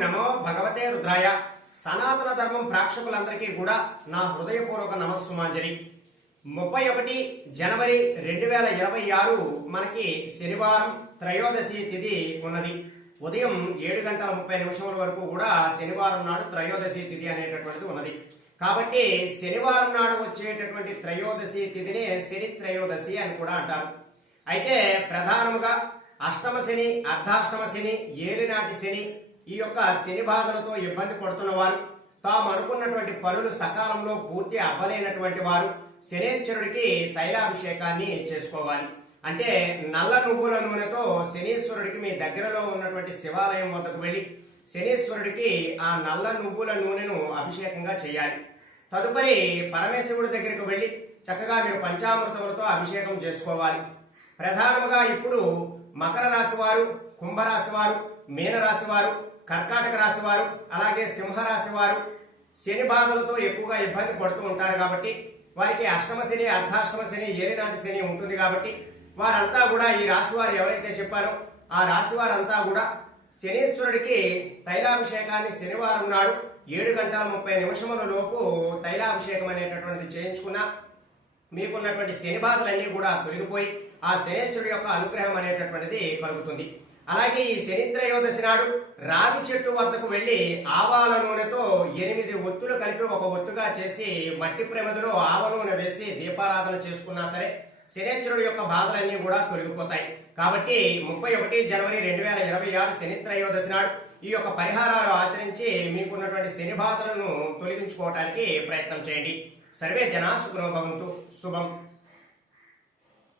నమో భగవతే రుద్రాయ. సనాతన ధర్మం ప్రేక్షకులందరికీ కూడా నా హృదయపూర్వక నమస్సుమాంజలి. 31 జనవరి 2026 మనకి శనివారం త్రయోదశి తిథి ఉన్నది. ఉదయం 7:30 వరకు కూడా శనివారం నాడు త్రయోదశి తిథి అనేటటువంటిది ఉన్నది. కాబట్టి శనివారం నాడు వచ్చేటటువంటి త్రయోదశి తిథిని శని త్రయోదశి అని కూడా అంటారు. అయితే ప్రధానముగా అష్టమ శని, అర్ధాష్టమ శని, ఏలినాటి శని, ఈ యొక్క శని బాధలతో ఇబ్బంది పడుతున్న వారు, తాము అనుకున్నటువంటి పనులు సకాలంలో పూర్తి అవ్వలేనటువంటి వారు శనేశ్వరుడికి తైలాభిషేకాన్ని చేసుకోవాలి. అంటే నల్ల నువ్వుల నూనెతో శనీశ్వరుడికి మీ దగ్గరలో ఉన్నటువంటి శివాలయం వద్దకు వెళ్ళి శనీశ్వరుడికి ఆ నల్ల నువ్వుల నూనెను అభిషేకంగా చేయాలి. తదుపరి పరమేశ్వరుడి దగ్గరికి వెళ్ళి చక్కగా మీరు పంచామృతములతో అభిషేకం చేసుకోవాలి. ప్రధానముగా ఇప్పుడు మకర రాశి వారు, కుంభరాశి వారు, మీనరాశి వారు, కర్కాటక రాశి వారు, అలాగే సింహరాశి వారు శని బాధలతో ఎక్కువగా ఇబ్బంది పడుతూ ఉంటారు. కాబట్టి వారికి అష్టమ శని, అర్ధాష్టమ శని, ఏలినాటి శని ఉంటుంది. కాబట్టి వారంతా కూడా ఈ రాశి వారు ఎవరైతే చెప్పారో ఆ రాశి వారంతా కూడా శనీశ్వరుడికి తైలాభిషేకాన్ని శనివారం నాడు 7:30 లోపు తైలాభిషేకం అనేటటువంటిది చేయించుకున్నా మీకున్నటువంటి శని బాధలన్నీ కూడా తొలగిపోయి ఆ శనేశ్వరుడి యొక్క అనుగ్రహం అనేటటువంటిది కలుగుతుంది. అలాగే ఈ శని త్రయోదశి నాడు రావి చెట్టు వద్దకు వెళ్లి ఆవాల నూనెతో 8 ఒత్తులు కలిపి ఒక ఒత్తుగా చేసి మట్టి ప్రమిదలో ఆవ నూనె వేసి దీపారాధన చేసుకున్నా సరే శనేశ్వరుడి యొక్క బాధలన్నీ కూడా తొలగిపోతాయి. కాబట్టి 31 జనవరి 2026 శని త్రయోదశి నాడు ఈ యొక్క పరిహారాలు ఆచరించి మీకున్నటువంటి శని బాధలను తొలగించుకోవడానికి ప్రయత్నం చేయండి. సర్వే జనా సుఖినో భవంతు. శుభం.